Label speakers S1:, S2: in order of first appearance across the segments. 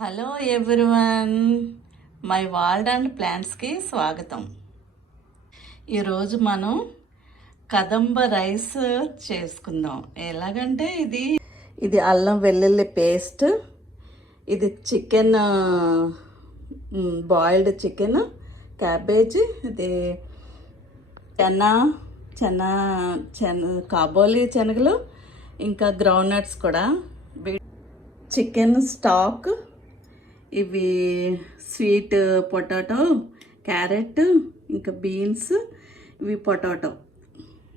S1: Hello everyone my world and ప్లాంట్స్కి స్వాగతం. ఈరోజు మనం కదంబ రైస్ చేసుకుందాం. ఎలాగంటే ఇది ఇది అల్లం వెల్లుల్లి పేస్ట్ ఇది చికెన్ బాయిల్డ్ చికెన్ క్యాబేజ్ ఇది చెన్న చెన్న చెన కాబోలి శనగలు ఇంకా గ్రౌండ్ నట్స్ కూడా. చికెన్ స్టాక్ ఇవి స్వీట్ పొటాటో క్యారెట్ ఇంకా బీన్స్ ఇవి పొటాటో.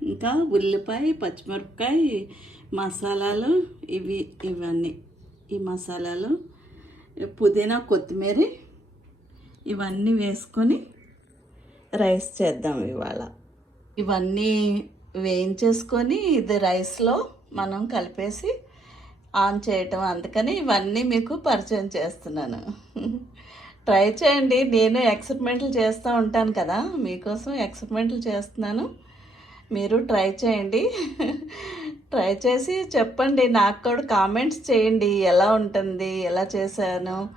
S1: ఇంకా ఉల్లిపాయ పచ్చిమిరపకాయ మసాలాలు ఇవి ఇవన్నీ. ఈ మసాలాలు పుదీనా కొత్తిమీర ఇవన్నీ వేసుకొని రైస్ చేద్దాం ఇవాళ. ఇవన్నీ వేయించేసుకొని ఇది రైస్లో మనం కలిపేసి ఆన్ చేయటం అందుకని ఇవన్నీ మీకు పరిచయం చేస్తున్నాను. ట్రై చేయండి. నేను ఎక్స్పెరిమెంట్లు చేస్తూ ఉంటాను కదా. మీకోసం ఎక్స్పెరిమెంట్లు చేస్తున్నాను. మీరు ట్రై చేయండి. ట్రై చేసి చెప్పండి. నాకు కూడా కామెంట్స్ చేయండి. ఎలా ఉంటుంది? ఎలా చేశాను?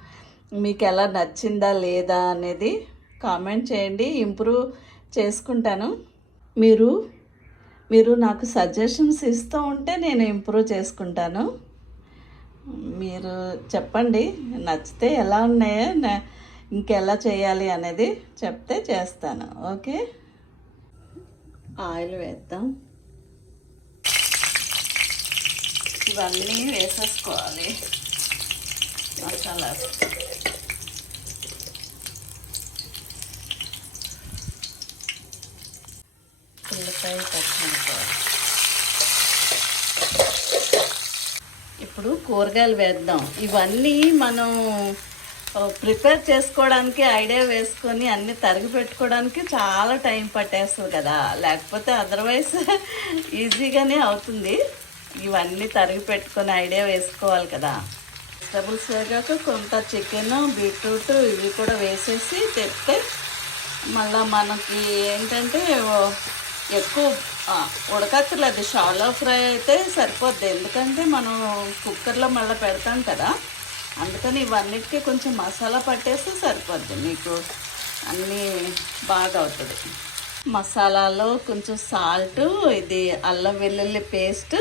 S1: మీకు ఎలా నచ్చిందా లేదా అనేది కామెంట్ చేయండి. ఇంప్రూవ్ చేసుకుంటాను. మీరు మీరు నాకు సజెషన్స్ ఇస్తూ ఉంటే నేను ఇంప్రూవ్ చేసుకుంటాను. మీరు చెప్పండి నచ్చితే ఎలా ఉన్నాయో నా- ఇంకెలా చేయాలి అనేది చెప్తే చేస్తాను ఓకే? ఆయిల్ వేద్దాం. ఇవన్నీ వేసేసుకోవాలి. మసాలా ఉల్లిపాయ పచ్చిమిరపకాయ ఇప్పుడు కూరగాయలు వేద్దాం. ఇవన్నీ మనం ప్రిపేర్ చేసుకోవడానికి ఐడియా వేసుకొని అన్ని తరిగి పెట్టుకోవడానికి చాలా టైం పట్టేస్తుంది కదా. లేకపోతే అదర్వైజ్ ఈజీగానే అవుతుంది. ఇవన్నీ తరిగి పెట్టుకొని ఐడియా వేసుకోవాలి కదా. వెజిటబుల్స్ వేగాక కొంత చికెన్ బీట్రూట్ ఇవి కూడా వేసేసి చెప్తే మళ్ళీ మనకి ఏంటంటే ఎక్కువ ఉడకక్కర్లేదు. షాలో ఫ్రై అయితే సరిపోద్ది. ఎందుకంటే మనం కుక్కర్లో మళ్ళీ పెడతాం కదా. అందుకని ఇవన్నిటికీ కొంచెం మసాలా పట్టేస్తే సరిపోద్ది. మీకు అన్నీ బాగా అవుతుంది. మసాలాలో కొంచెం సాల్ట్ ఇది అల్లం వెల్లుల్లి పేస్ట్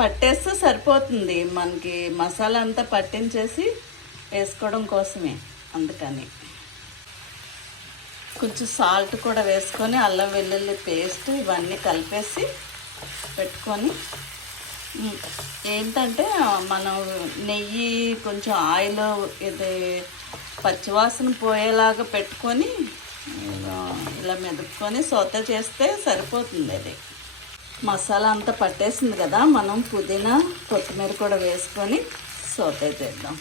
S1: పట్టేస్తే సరిపోతుంది. మనకి మసాలా అంతా పట్టించేసి వేసుకోవడం కోసమే. అందుకని. కొంచెం సాల్ట్ కూడా వేసుకొని అల్లం వెల్లుల్లి పేస్ట్ ఇవన్నీ కలిపేసి పెట్టుకొని ఏంటంటే మనం నెయ్యి కొంచెం ఆయిల్ ఇది పచ్చివాసన పోయేలాగా పెట్టుకొని ఇలా ఇలా మెదుపుకొని సోత చేస్తే సరిపోతుంది అది. మసాలా అంతా పట్టేసింది కదా మనం పుదీనా కొత్తిమీర కూడా వేసుకొని సోతే చేద్దాం.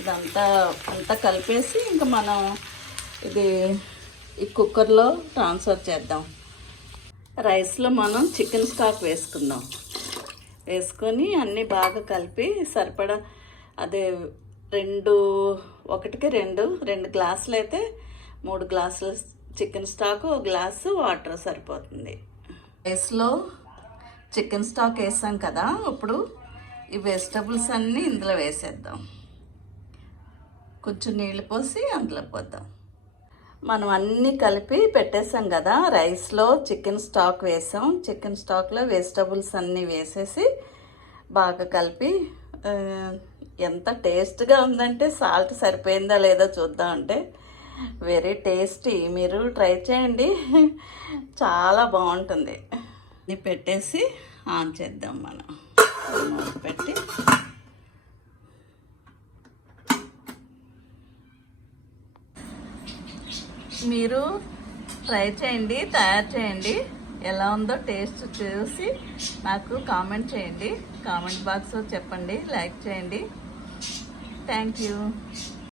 S1: ఇదంతా అంతా కలిపేసి ఇంకా మనం ఇది ఈ కుక్కర్లో ట్రాన్స్ఫర్ చేద్దాం. రైస్లో మనం చికెన్ స్టాక్ వేసుకుందాం. వేసుకొని అన్నీ బాగా కలిపి సరిపడా అదే రెండు ఒకటికి రెండు రెండు గ్లాసులు అయితే మూడు గ్లాసులు చికెన్ స్టాక్ ఒక గ్లాసు వాటర్ సరిపోతుంది. రైస్లో చికెన్ స్టాక్ వేసాం కదా ఇప్పుడు ఈ వెజిటబుల్స్ అన్నీ ఇందులో వేసేద్దాం. కొంచెం నీళ్ళు పోసి అందులో పోద్దాం. మనం అన్నీ కలిపి పెట్టేసాం కదా రైస్లో చికెన్ స్టాక్ వేసాం. చికెన్ స్టాక్లో వెజిటబుల్స్ అన్నీ వేసేసి బాగా కలిపి ఎంత టేస్ట్గా ఉందంటే సాల్ట్ సరిపోయిందా లేదా చూద్దాం అంటే వెరీ టేస్టీ. మీరు ట్రై చేయండి. చాలా బాగుంటుంది. ఇది పెట్టేసి ఆన్ చేద్దాం మనం. పెట్టి మీరు ట్రై చేయండి తయారు చేయండి. ఎలా ఉందో టేస్ట్ చూసి నాకు కామెంట్ చేయండి. కామెంట్ బాక్స్లో చెప్పండి లైక్ చేయండి. Thank you.